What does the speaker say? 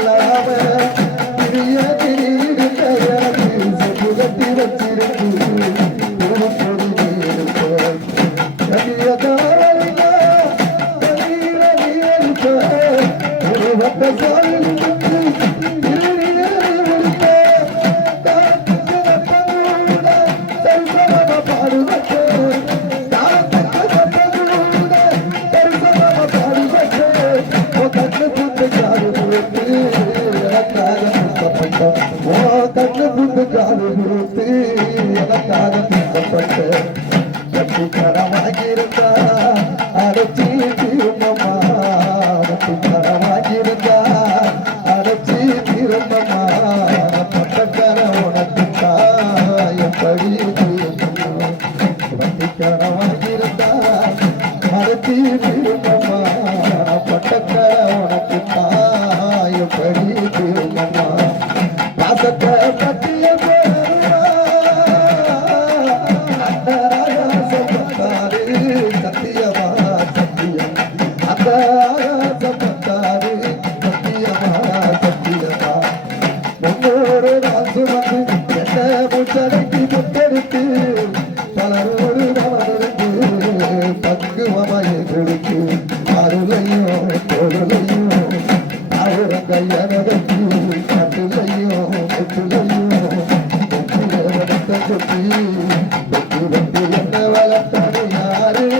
இல்லாம திரிய திரியிருக்க எனக்கு சமுகத்தி வச்சிருக்கு கரமாகிருந்தா அடைச்சி திரும்பமா கரமாகிருந்தா அடைச்சி திரும்பமா பட்டக்கர உனக்கு எப்படி கரமாகிருந்தா அடைச்சி திரும்பமா பட்டக்கர உனக்கு எப்படி திரும்பமா பாசத்தை பற்றிய சத்தியமா சத்தியம் அந்த ஆகாசப்பட்டாரு சத்தியமா சத்தியமா முன்னோரு வாசு வந்து என்ன முச்சடைக்கு முத்தெடுத்து பலரோடு மனதிற்கு பக்குவமாய் கொடுத்து அருளையும் பொருளையும் அவரங்க எனதற்கு கட்டுலையும் முட்டுலையும் கொட்டி என்ன வளர்த்தது யாரு